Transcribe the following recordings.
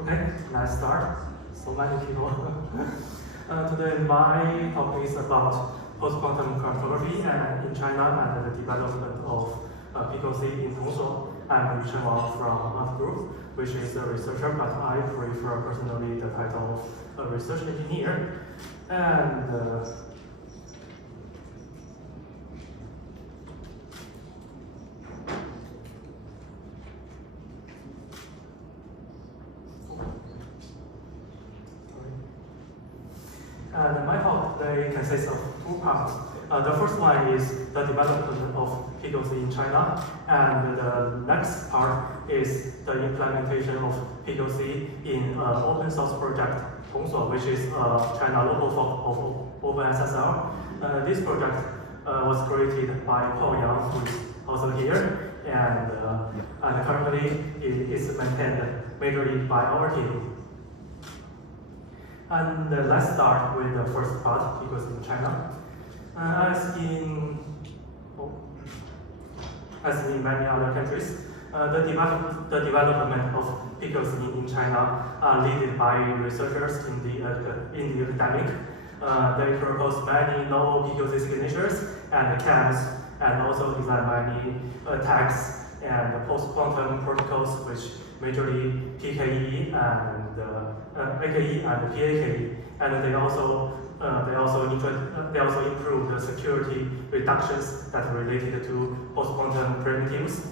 Okay, let's start. So many people. Today my talk is about post-quantum cryptography and in China and the development of PQC in Tongsuo. I'm Yu Chen Wang from Earth Group, which is a researcher, but I prefer personally the title of a research engineer. And my talk today consists of two parts. The first one is the development of PQC in China, and the next part is the implementation of PQC in open source project Tongsuo, which is China local fork of OpenSSL. This project was created by Paul Yang, who is also here, and currently it is maintained majorly by our team. And let's start with the first part, because in China, as in many other countries, the development of PQC in China are led by researchers in the academic. They propose many novel PQC signatures and CAMs, and also design many attacks and post-quantum protocols, which majorly PKE and AKE and PAKE, and they also improve the security reductions that are related to post-quantum primitives.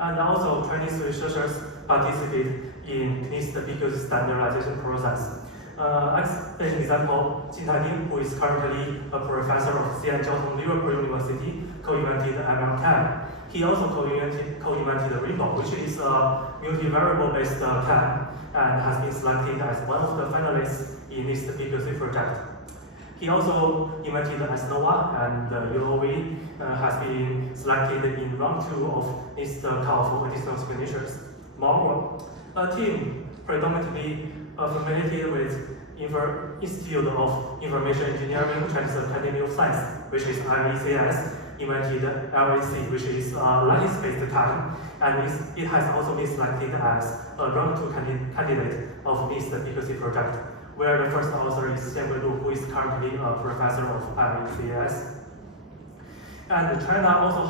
And also Chinese researchers participate in NIST PQC standardization process. As an example, Jin Taiding, who is currently a professor of Xi'an Jiaotong Liverpool University, co-invented MLCAM. He also co-invented Rainbow, which is a multivariable-based CAM, and has been selected as one of the finalists in this PQC project. He also invented SNOVA, and UOV has been selected in round 2 of this call for additional signatures. Moreover, a team predominantly affiliated with Institute of Information Engineering, Chinese Academy of Science, which is IECS, invented LAC, which is a lattice-based CAM, and it has also been selected as a round 2 candidate of this PQC project, where the first author is Xiangbei Lu, who is currently a professor of IECS. And China also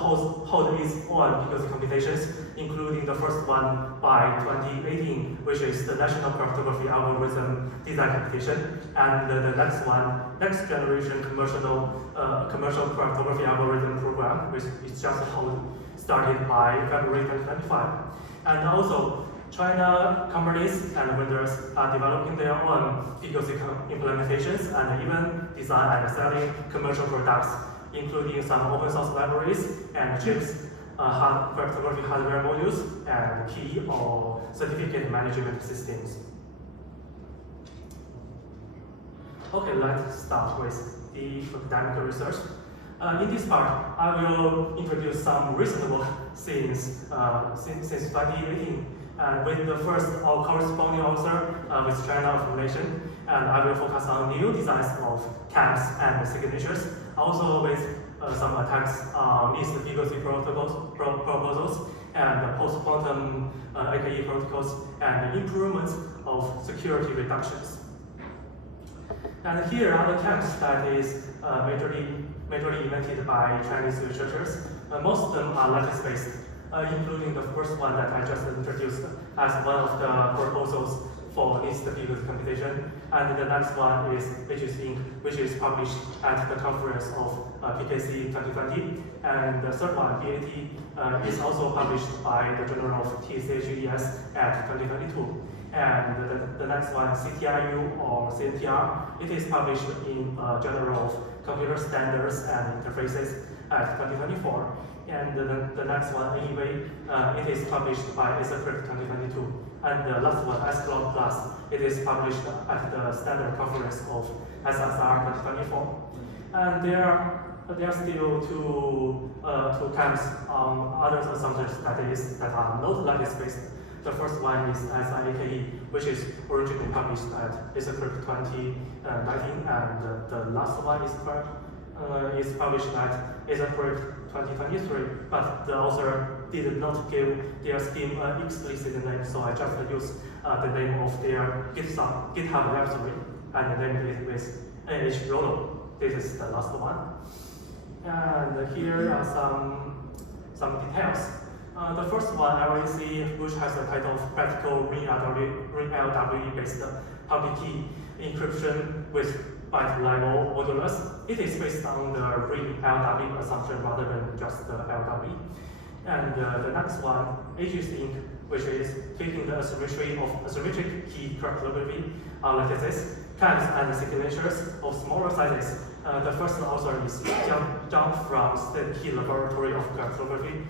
holds its own PQC competitions, including the first one by 2018, which is the National Cryptography Algorithm Design Competition, and the next one, Next Generation Commercial Cryptography Algorithm Program, which is just started by February 2025. And also, China companies and vendors are developing their own PQC implementations and even design and selling commercial products, including some open source libraries and chips, cryptography hardware modules, and key or certificate management systems. Okay, let's start with the academic research. In this part, I will introduce some recent work since 2018, and with the first or corresponding author with China affiliation, and I will focus on new designs of CAMs and signatures, also with some attacks on NIST PQC proposals and post-quantum AKE protocols and improvements of security reductions. And here are the CAMs that is majorly invented by Chinese researchers. Most of them are lattice-based, including the first one that I just introduced as one of the proposals for this PQC competition, and the next one is PQC Inc., which is published at the conference of PKC 2020, and the third one, BAT, is also published by the Journal of TCHES at 2022, and the next one, CTIU or CNTR, it is published in Journal of Computer Standards and Interfaces at 2024. And the next one, anyway, it is published by ASACrypt 2022. And the last one, SCloud Plus, it is published at the Standard Conference of SSR 2024. And there are still two CAMs on other assumptions that are not lattice-based. The first one is SIAKE, which is originally published at ASACrypt 2019, and the last one is published at ASACrypt 2023, but the author did not give their scheme an explicit name, so I just use the name of their GitHub repository and named it with NHRolo. This is the last one. And here are some details. The first one, LAC, which has the title of Practical RIN-LWE-based public key encryption with byte-level modulus. It is based on the RIN-LWE assumption rather than just the LWE. And the next one, Aegis Inc., which is taking the asymmetric key cryptography lattices, CAMs, and signatures of smaller sizes. The first author is Zhang from State Key Laboratory of Cryptography in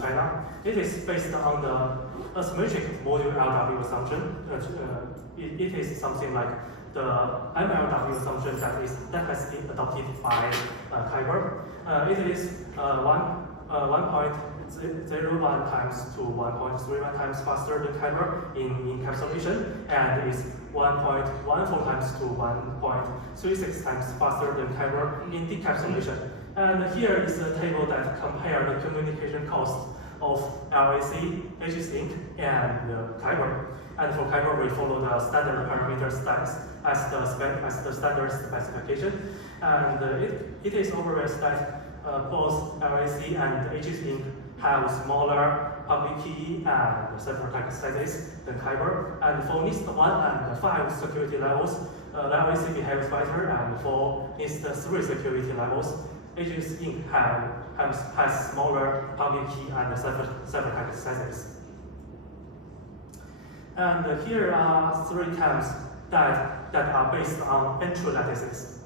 China. It is based on the asymmetric module LW assumption. It is something like the MLW assumption that has been adopted by Kyber. It is 1.01 times to 1.31 times faster than Kyber in encapsulation, and is 1.14 times to 1.36 times faster than Kyber in decapsulation. And here is a table that compares the communication cost of LAC, Aegis Inc., and Kyber. And for Kyber, we follow the standard parameter stacks as the standard specification. And it is obvious that both LAC and Aegis Inc. have smaller public key and ciphertext sizes than Kyber. And for NIST 1 and 5 security levels, LAC behaves better, and for NIST 3 security levels, Aegis Inc. has smaller public key and ciphertext sizes. And here are 3 CAMs that are based on entry lattices.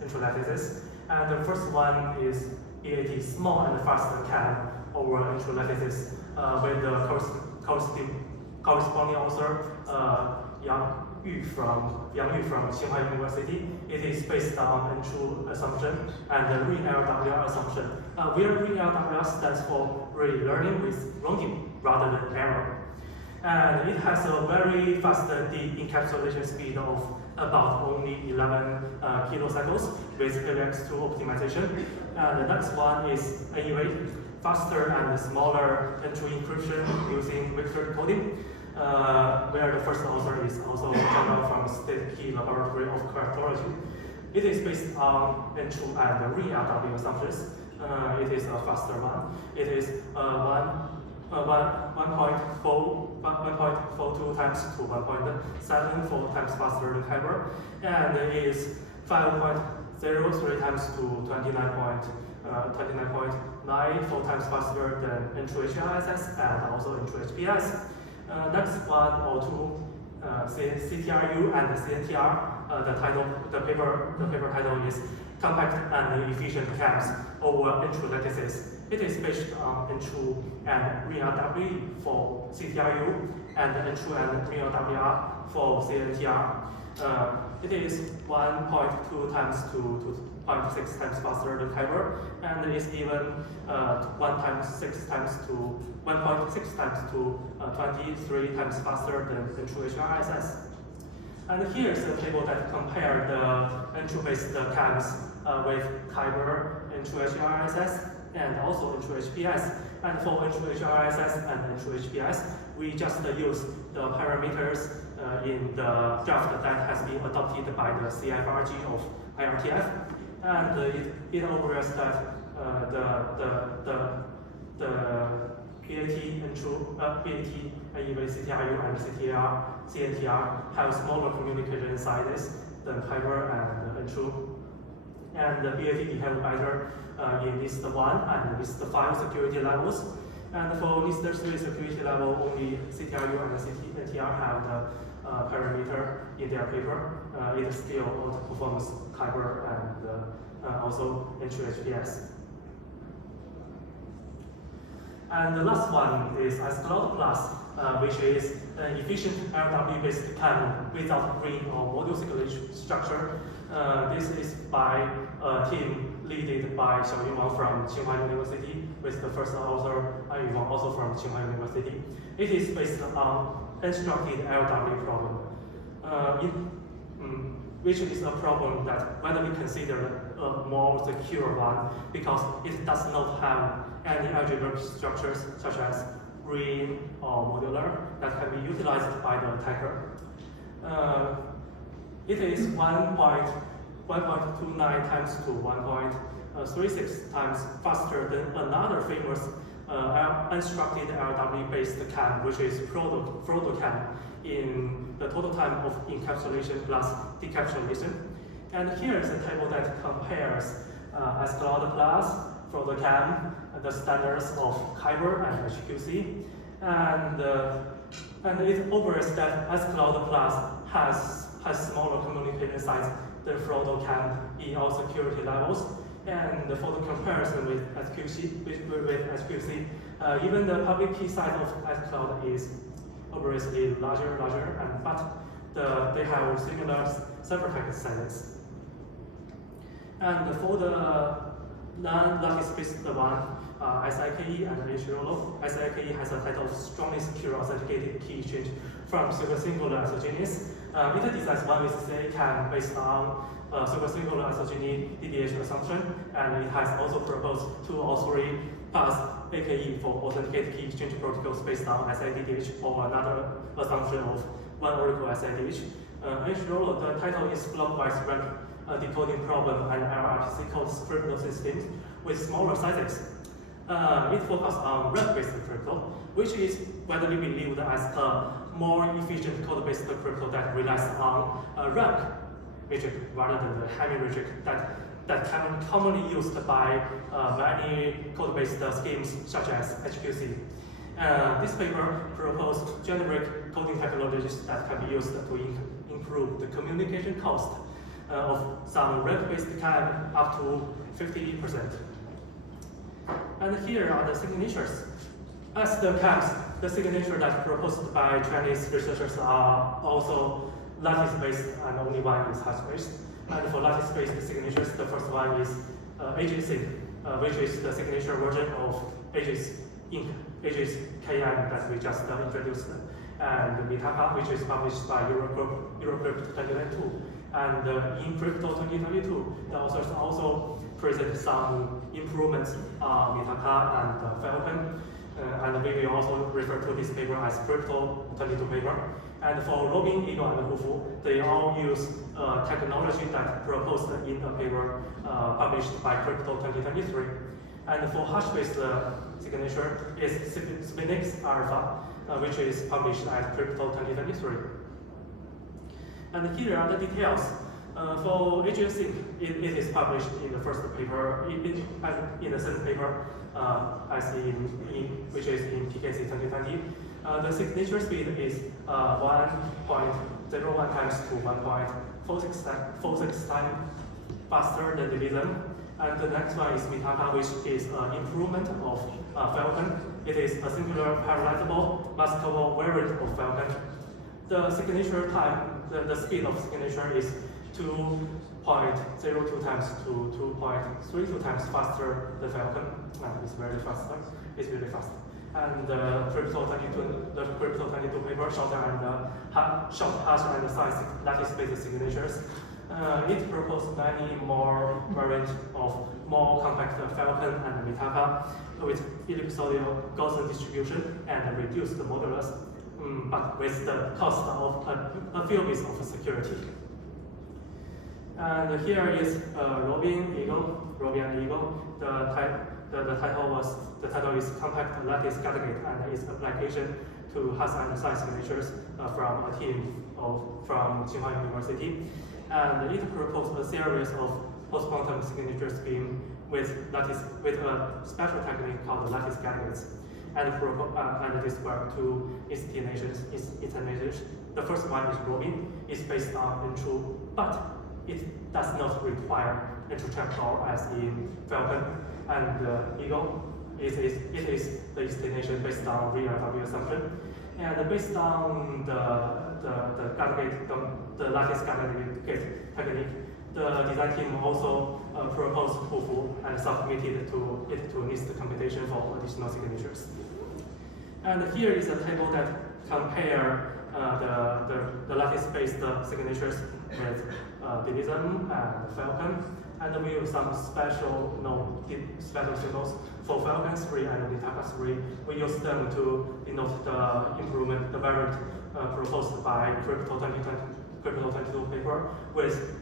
And the first one is BAT, small and fast CAM over entry lattices, with the corresponding author Yang Yu from Tsinghua University. It is based on entry assumption and the RIN-LWE assumption, where RIN-LWE stands for relearning with wronging rather than error. And it has a very fast de-encapsulation speed of about only 11 kilocycles with AVX2 optimization. And the next one is anyway faster and smaller entry encryption using vector coding, where the first author is also Zhang from State Key Laboratory of Cryptology. It is based on entry and RIN-LWE assumptions. It is a faster one. It is 1.42 times to 1.74 times faster than Kyber, and it is 5.03 times to 29.94 times faster than entry HRSS and also entry HPS. Next one or two, CTRU and CNTR. The paper title is Compact and Efficient CAMs over entry lattices. It is based on entry and RIN-LWE for CTRU and entry and RIN-LWE for CNTR. It is 1.2 times to 0.6 times faster than Kyber, and it is even 1.6 times to 23 times faster than entry HRSS. And here is a table that compares the entry-based CAMs with Kyber, entry HRSS, and also entry HPS. And for entry HRSS and entry HPS, we just use the parameters in the draft that has been adopted by the CFRG of IRTF. And it obvious that the BAT, even CTRU and CNTR have smaller communication sizes than Kyber and entry. And the BAT behave better in NIST 1 and NIST 5 security levels. And for NIST 3 security level, only CTRU and CNTR have the parameter in their paper. It still outperforms Kyber and also entry HPS. And the last one is IceCloud Plus, which is an efficient LWE-based CAM without RIN or module signature structure. This is by a team led by Xiaoyun Wang from Tsinghua University, with the first author, Yu Wang, also from Tsinghua University. It is based on unstructured LWE problem, which is a problem that whether we consider a more secure one, because it does not have any algebraic structures such as green or modular that can be utilized by the attacker. It is 1.29 times to 1.36 times faster than another famous unstructured LW-based CAM, which is ProtoCAM, in the total time of encapsulation plus decapsulation. And here is a table that compares SCloud Plus, ProtoCAM, the standards of Kyber and HQC, and it obvious that SCloud Plus has smaller communication size than ProtoCAM in all security levels. And for the comparison with HQC, even the public key size of SCloud is obviously larger, but they have similar ciphertext sizes. And for the non-lattice-based one, SIKE and HROLO, SIKE has a title of strongly secure authenticated key exchange from super-singular exogenous. It designs one VCCA CAM based on super-singular exogenous DDH assumption, and it has also proposed 2 or 3 paths AKE for authenticated key exchange protocols based on SIDDH or another assumption of one oracle SIDH. HROLO, the title is blockwise rank decoding problem and LRPC code crypto systems with smaller sizes. It focuses on rank-based crypto, which is widely believed as a more efficient code-based crypto that relies on a rank metric rather than the Hamming metric that can commonly used by many code-based schemes such as HQC. This paper proposed generic coding technologies that can be used to improve the communication cost of some rank-based CAM up to 50%. And here are the signatures. As the CAMs, the signature that proposed by Chinese researchers are also lattice-based, and only one is hash-based. And for lattice-based signatures, the first one is AGSync, which is the signature version of Aegis Inc., Aegis KM that we just introduced, and Mitaka, which is published by Eurocrypt 2022. And in Crypto 2022, the authors also present some improvements on Mitaka and Falcon. And we will also refer to this paper as Crypto 22 paper. And for Robin, Eagle, and Hufu, they all use technology that proposed in a paper published by Crypto 2023. And for hash-based signature is Spinix Alpha, which is published at Crypto 2023. And here are the details. For AGSync, it is published in the first paper, in the second paper, which is in PKC 2020. The signature speed is 1.01 times to 1.46 times faster than Division. And the next one is Mitaka, which is an improvement of Falcon. It is a singular parallelizable maskable variant of Falcon. The signature time, the speed of signature is 2.02 times to 2.32 times faster than Falcon. It's very fast. It's really fast. And the Crypto 22 paper, short hash and size lattice-based signatures. It proposed many more variants of more compact Falcon and Mitaka with ellipsoidal Gaussian distribution and reduced modulus, but with the cost of a few bits of security. And here is Robin and Eagle. The title is Compact Lattice Gategate and its application to hash and size signatures from a team from Tsinghua University. And it proposed a series of post-quantum signature scheme with a special technique called lattice gategates, and described two instantiations. The first one is Robin. It's based on N2, but it does not require N2 trapdoor as in Falcon. And Eagle, it is the instantiation based on VRW assumption. And based on the lattice gategate technique, the design team also proposed Hufu and submitted it to NIST computation for additional signatures. And here is a table that compare the lattice-based signatures with Division and Falcon. and we use some special, special symbols for Falcon 3 and Mitaka 3. We use them to denote the improvement, the variant proposed by Crypto 22 paper with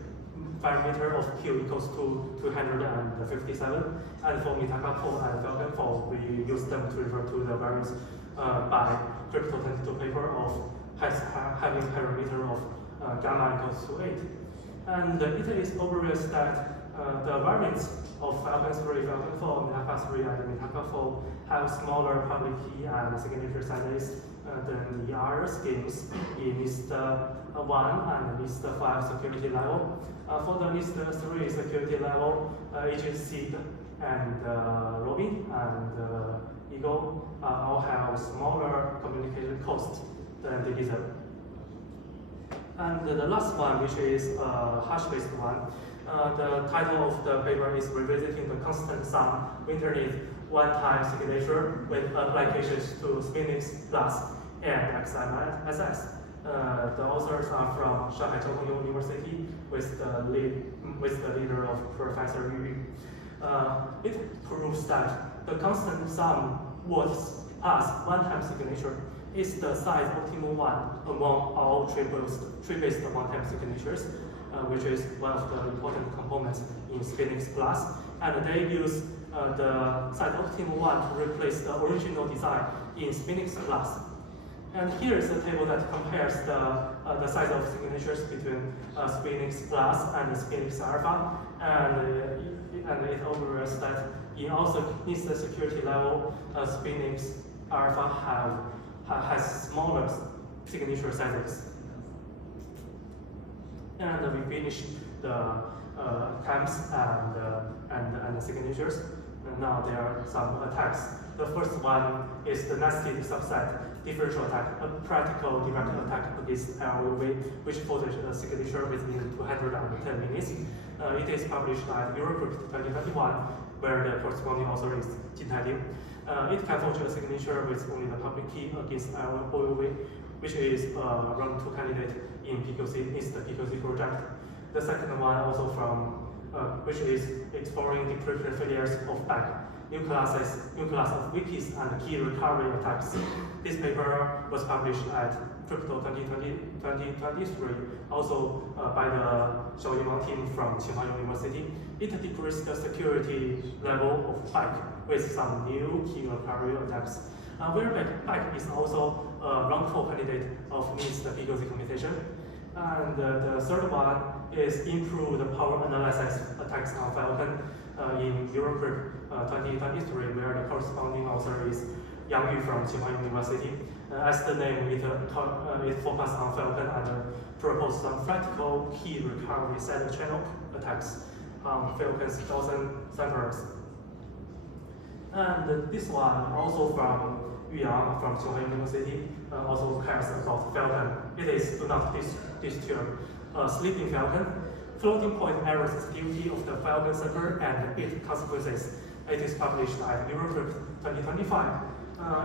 parameter of Q equals to 257, and for Mitaka 4 and Falcon 4, we use them to refer to the variance by Crypto 22 paper of having parameter of gamma equals to 8. And it is obvious that the variants of Falcon 3, Falcon 4, Mitaka 3, and Mitaka 4 have smaller public key and signature sizes than the other schemes in NIST 1 and NIST 5 security level. For the NIST 3 security level, HSC and Ruby and Eagle all have smaller communication cost than the Dither. And the last one, which is a hash-based one, the title of the paper is Revisiting the Constant Sum Internet One-Time Signature with Applications to Spinix Plus and XMSS. The authors are from Shanghai Jiao Tong University with the leader of Professor Yu Yu. It proves that the constant sum words plus one-time signature is the size optimal one among all tree-based one-time signatures, which is one of the important components in Spinix Plus. And they use the size optimal one to replace the original design in Spinix Plus. And here is a table that compares the size of signatures between Spinix Plus and Spinix Alpha, and it observes that in also NIST security level, Spinix Alpha has smaller signature sizes. And we finish the attempts and the signatures. And now there are some attacks. The first one is the nested subset differential attack, a practical direct attack against LOV, which forges a signature within 210 minutes. It is published at Eurocrypt 2021, where the corresponding author is Jin Taiding. It can forge a signature with only the public key against LOV, which is round 2 candidate in PQC, is the PQC project. The second one also from, which is exploring decryption failures of BAC, new class of wikis and key recovery attacks. This paper was published at Crypto 2023, also by the Xiaoyin Wang team from Tsinghua University. It decreased the security level of BAC with some new key recovery attacks. Where BAC is also a round 4 candidate of NIST PQC computation. And the third one is improve the power analysis attacks on Falcon in Eurocrypt 2023, where the corresponding author is Yang Yu from Tsinghua University. As the name, it focuses on Falcon and proposes some practical key recovery side channel attacks on Falcon's 1,000 servers. And this one also from Yu Yang from Tsinghua University also cares about Falcon. It is do not disturb sleeping Falcon, floating point error sensitivity of the Falcon server and its consequences. It is published at Eurocrypt 2025.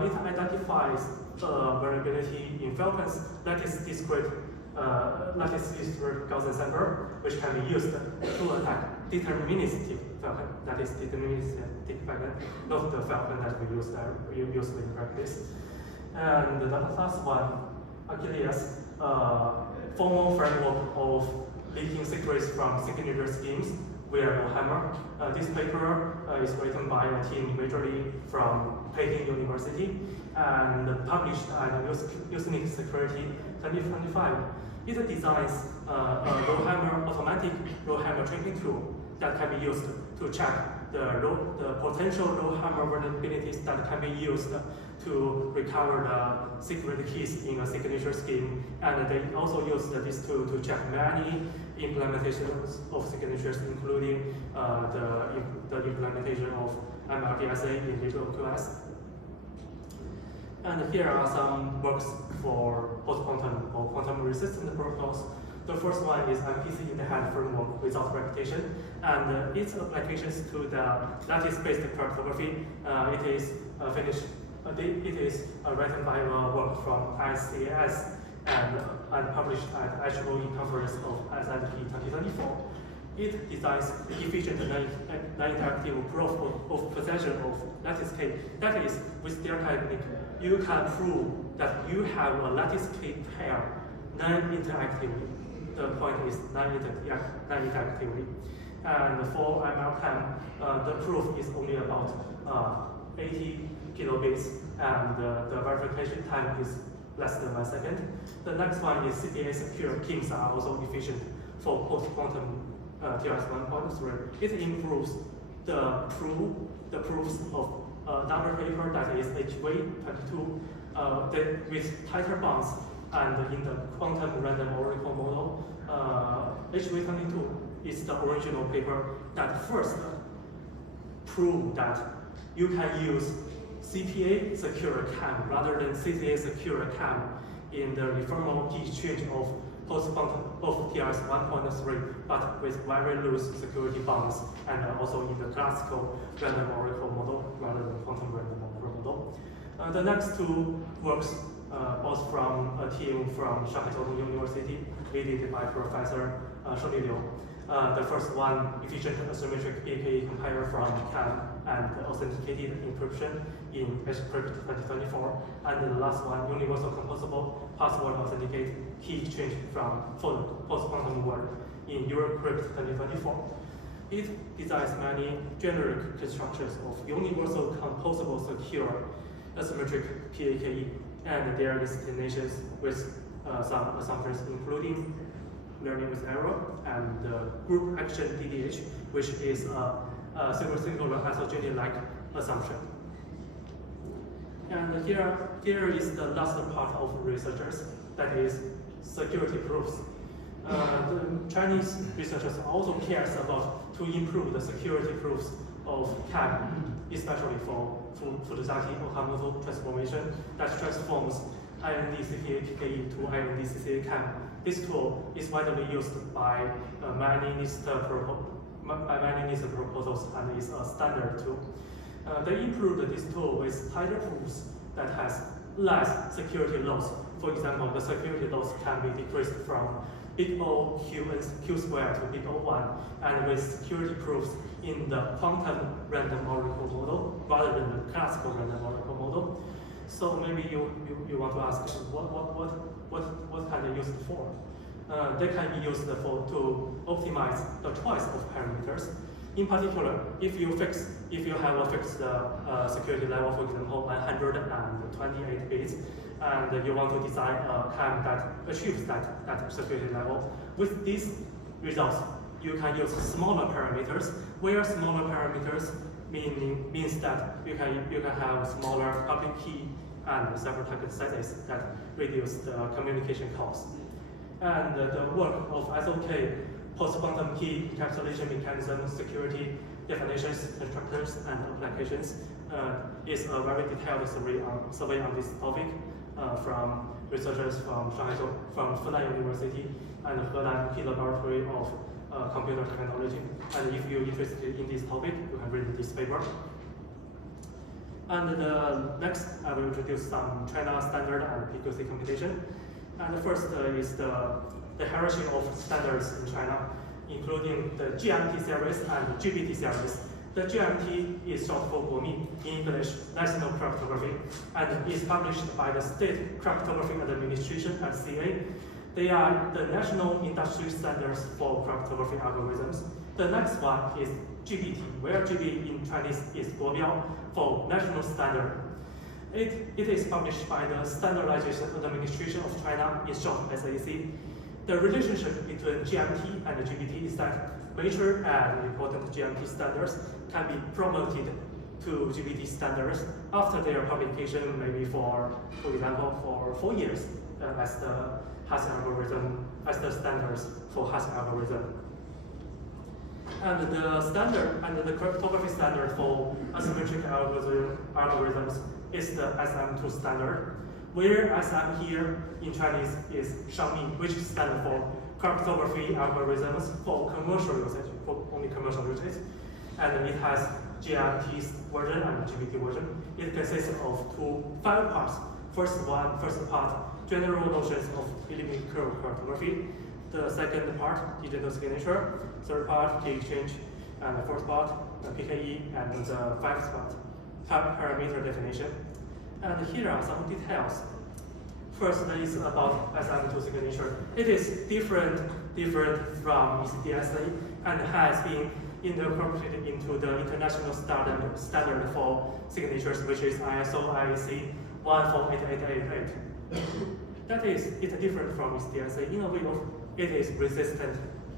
It identifies variability in Falcon's lattice discrete Gaussian server, which can be used to attack deterministic Falcon, that is deterministic Falcon, not the Falcon that we use in practice. And the last one, Achilles, formal framework of leaking secrets from signature schemes via Warhammer. This paper is written by a team majorly from Peking University and published at Usenix Security 2025. It designs a automatic Warhammer tracking tool that can be used to check the potential Warhammer vulnerabilities that can be used to recover the secret keys in a signature scheme. And they also use this tool to check many implementations of signatures, including the implementation of MLPSA in DigitalQS. And here are some works for post-quantum or quantum-resistant protocols. The first one is MPC in the hand framework without repetition, and its applications to the lattice-based cryptography. It is written by a work from ICAS and published at HOE conference of SIP 2024. It designs efficient non-interactive proof of possession of lattice K. That is, with their technique, you can prove that you have a lattice K pair non-interactively. The point is non-interactively. And for MLCAM, the proof is only about 80 kilobits, and the verification time is less than 1 second. The next one is CPA secure. KIMs are also efficient for post-quantum TRS 1.3. It improves the proofs of another paper that is HV22 with tighter bonds, and in the quantum random oracle model, HV22 is the original paper that first proved that you can use CPA secure CAM rather than CCA secure CAM in the reformal key exchange of post-quantum of TRS 1.3, but with very loose security bonds, and also in the classical random oracle model rather than quantum random oracle model. The next two works both from a team from Shanghai Jiaotong University, led by Professor Shengli Liu. The first one, efficient asymmetric PKE compiler from CAM and authenticated encryption in HCrypt 2024. And the last one, universal composable password authenticate key exchange for the post-quantum world in EuroCrypt 2024. It designs many generic constructions of universal composable secure asymmetric PKE and their destinations with some assumptions, including learning with error and group action DDH, which is a singular isogeny-like assumption. And here is the last part of researchers, that is security proofs. The Chinese researchers also cares about to improve the security proofs of CAM, especially for Fudosaki Okamoto transformation that transforms IND CPA PKE to IND CCA CAM. This tool is widely used by many NIST proposals and is a standard tool. They improved this tool with tighter proofs that has less security loss. For example, the security loss can be decreased from big O Q squared to big O1, and with security proofs in the quantum random oracle model rather than the classical random oracle model. So maybe you want to ask what can they use it for? They can be used to optimize the choice of parameters. In particular, if you have a fixed security level, for example, 128 bits, and you want to design a CAM that achieves that security level, with these results, you can use smaller parameters, where smaller parameters means that you can have smaller public key and several packet sizes that reduce the communication costs. And the work of SOK, post-quantum key encapsulation mechanism, security definitions, constructors, and applications is a very detailed survey on this topic from researchers from Fudan University and Henan Key Laboratory of Computer Technology. And if you're interested in this topic, you can read this paper. And next, I will introduce some China standard and PQC computation. And the first is the hierarchy of standards in China, including the GMT series and the GBT series. The GMT is short for Guomi, in English, National Cryptography, and is published by the State Cryptography Administration and CA. They are the national industry standards for cryptography algorithms. The next one is GBT, where GB in Chinese is Guobiao, for national standard. It is published by the Standardization Administration of China, in short SAC. The relationship between GMT and GBT is that major and important GMT standards can be promoted to GBT standards after their publication, maybe for example, for 4 years, as the hash algorithm, as the standards for hash algorithm. And the standard and the cryptography standard for asymmetric algorithms is the SM2 standard, where SM here in Chinese is Shangmi, which stands for cryptography algorithms for commercial usage, for only commercial usage. And it has GMT version and GBT version. It consists of 5 parts. First part, general notions of Elliptic curve cryptography. the second part, digital signature, third part, key exchange, and the fourth part, the PKE, and the fifth part, parameter definition. And here are some details. First is about SM2 signature. It is different from ECDSA and has been incorporated into the international standard for signatures, which is ISO IEC 148888. That is, it's different from ECDSA. In a way, it is resistant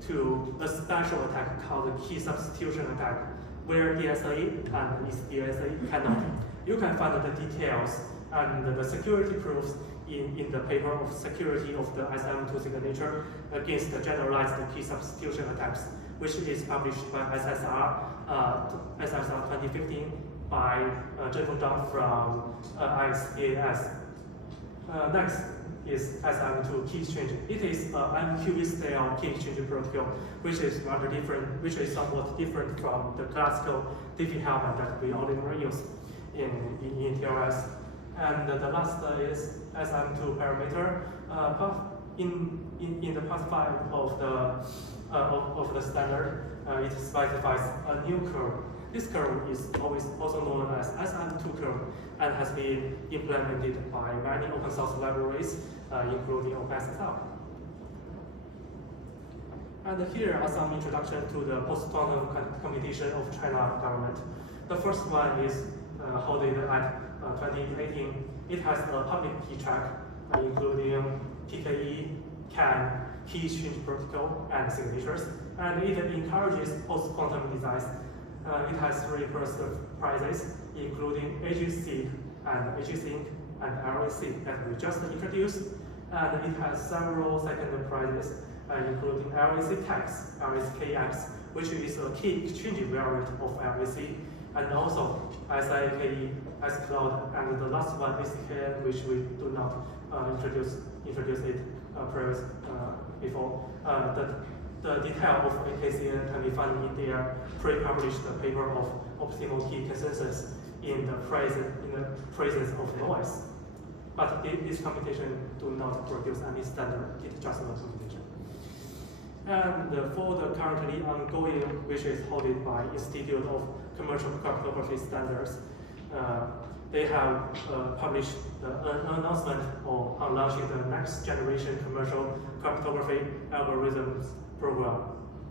to a special attack called the key substitution attack, where DSA and ECDSA cannot. You can find the details and the security proofs in the paper of security of the SM2 signature against the generalized key substitution attacks, which is published by SSR 2015 by Zhenfeng Zhang from ISAS. Next is SM2 key exchange. It is an MQE style key exchange protocol, which is rather different, which is somewhat different from the classical Diffie-Hellman that we ordinarily use in TLS. And the last is SM2 parameter. In the part 5 of the standard, it specifies a new curve. This curve is also known as SM2 curve and has been implemented by many open source libraries, including OpenSSL. And here are some introduction to the post-quantum computation of China government. The first one is held at 2018. It has a public key track, including PKE, CAN, key exchange protocol, and signatures. And it encourages post-quantum designs. It has 3 first prizes, including AGC and AGSync and LAC that we just introduced. And it has several second prizes, including LAC-TAX, LAC-KX, which is a key exchange variant of LAC, and also SIKE, S-Cloud, and the last one is KN, which we do not introduce it before. The detail of AKCN can be found in their pre-published paper of optimal key consensus in the presence of noise. But this computation do not produce any standard, it's just a computation. And for the currently ongoing, which is held by Institute of Commercial Cryptography Standards, they have published an announcement on launching the next generation commercial cryptography algorithms program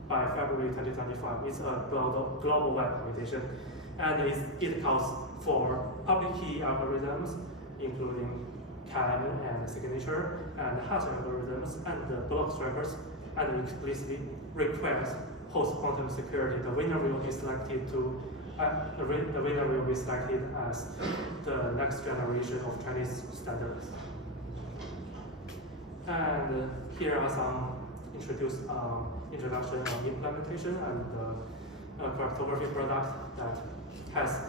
by February 2025. It's a global web computation, and it calls for public key algorithms, including CAN and signature, and hash algorithms, and block strikers, and explicitly requires post-quantum security. The winner will be selected as the next generation of Chinese standards. And here are some introduction of implementation and the cryptography product that has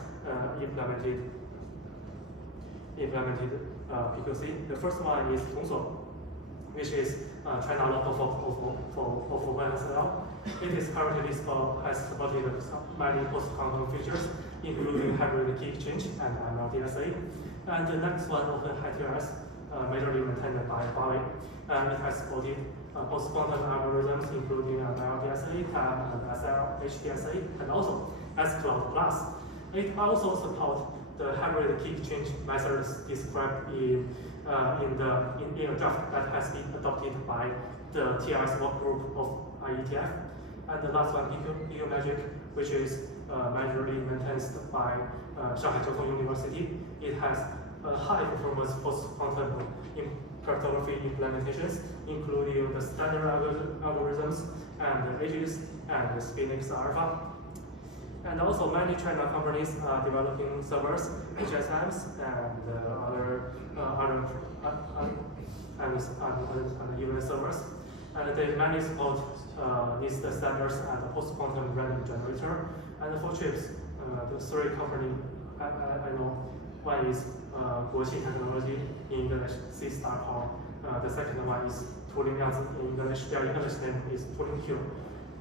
implemented PQC. The first one is Tongsuo, which is China local for OpenSSL. It is currently has supported many post-quantum features, including hybrid key exchange and MLDSA. And the next one, OpenHTLS, majorly maintained by Huawei. It has supported post-quantum algorithms, including MLDSA, TAM, and HTSA, and also S-Cloud Plus. It also supports the hybrid key exchange methods described in a draft that has been adopted by the TLS work group of IETF. And the last one, PQMagic, which is majorly maintained by Shanghai Jiao Tong University. It has high performance post-quantum cryptography implementations, including the standard algorithms and the AGIS and the Spinix Alpha. And also many China companies are developing servers, HSMs, and even servers. And they mainly support these standards and the post-quantum random generator. And for chips, the 3 companies I know, one is Guoxin Technology in English, C-Star Power. The second one is Turing Liangzi in English. Their English name is Turing Q.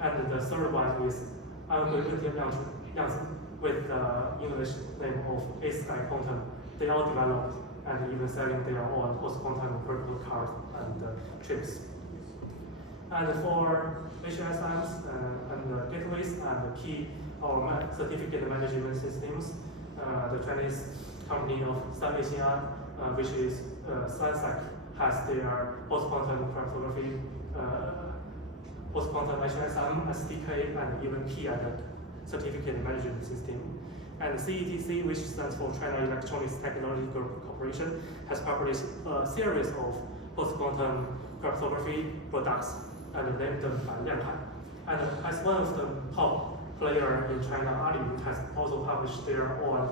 And the third one is Anhui Pentian Liangzi with the English name of A-Sky Quantum. They all developed and even selling their own post-quantum protocol card and chips. And for HSMs and gateways and key or certificate management systems, the Chinese company of Sanmeixian, which is Sansec, has their post-quantum cryptography, post-quantum HSM, SDK, and even key and certificate management system. And CETC, which stands for China Electronics Technology Corporation, has published a series of post-quantum cryptography products and named them Lianhai. And as one of the top players in China, Ali has also published their own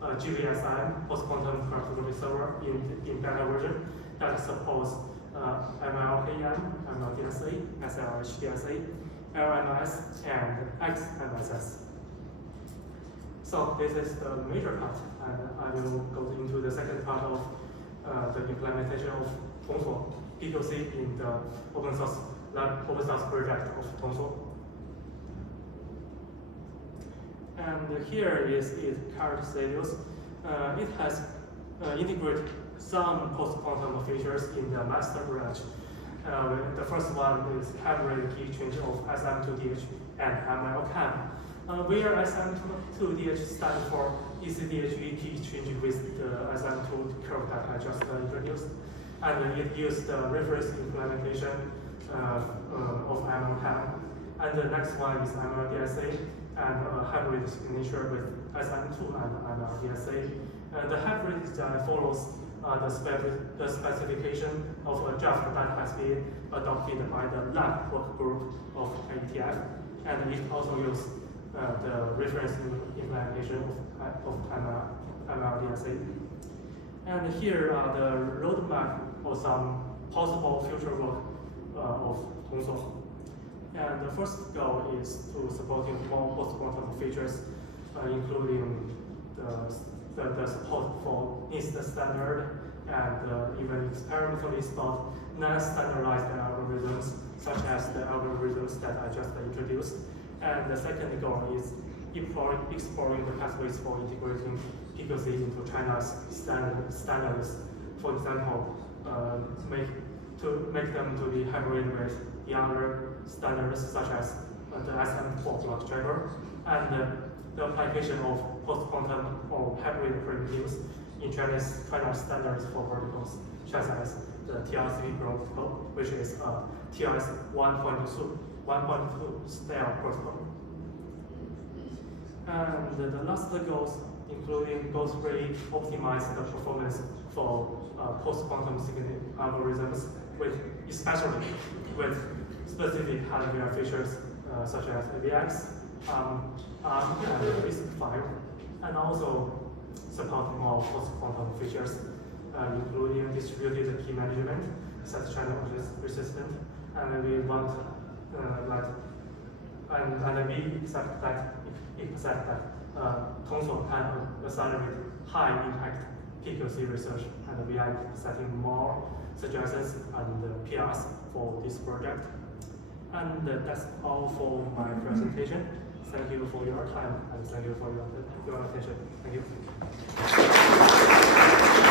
GVSM post-quantum cryptography server in beta version that supports MLKM, MLDSA, SLHDSA, LMS, and XMSS. So this is the major part, and I will go into the second part of the implementation of Tongsuo PQC in the open source project of Tongsuo. And here is its current status. It has integrated some post-quantum features in the master branch. The first one is hybrid key change of SM2DH and MLCAM. Where SM2DH stands for ECDHE key change with the SM2 curve that I just introduced. And it used the reference implementation of MLCAM. And the next one is MLDSA and hybrid signature with SM2 and MLDSA. The hybrid design follows the specification of a draft that has been adopted by the lab work group of IETF, and it also uses the reference implementation of MLDSA. And here are the roadmap for some possible future work of Tongsuo. And the first goal is to supporting more post-quantum features, including the support for NIST standard and even experimentally stored non-standardized algorithms, such as the algorithms that I just introduced. And the second goal is exploring the pathways for integrating PQC into China's standards. For example, make them to be hybrid with the other standards, such as the SM4 block driver, and the application of post-quantum or hybrid primitives in China's standards for protocols, such as the TRC protocol, which is a TRS 1.2 style protocol. And the last goals, including goals really optimize the performance for post-quantum algorithms, especially with specific hardware features such as AVX, ARM, and RISC-V, and also support more post-quantum features, including distributed key management, set channel resistant, and we want and we accept that Tongsuo can accelerate high-impact PQC research, and we are setting more suggestions and PRs for this project. And that's all for my presentation. Thank you for your time, and thank you for your attention. Thank you.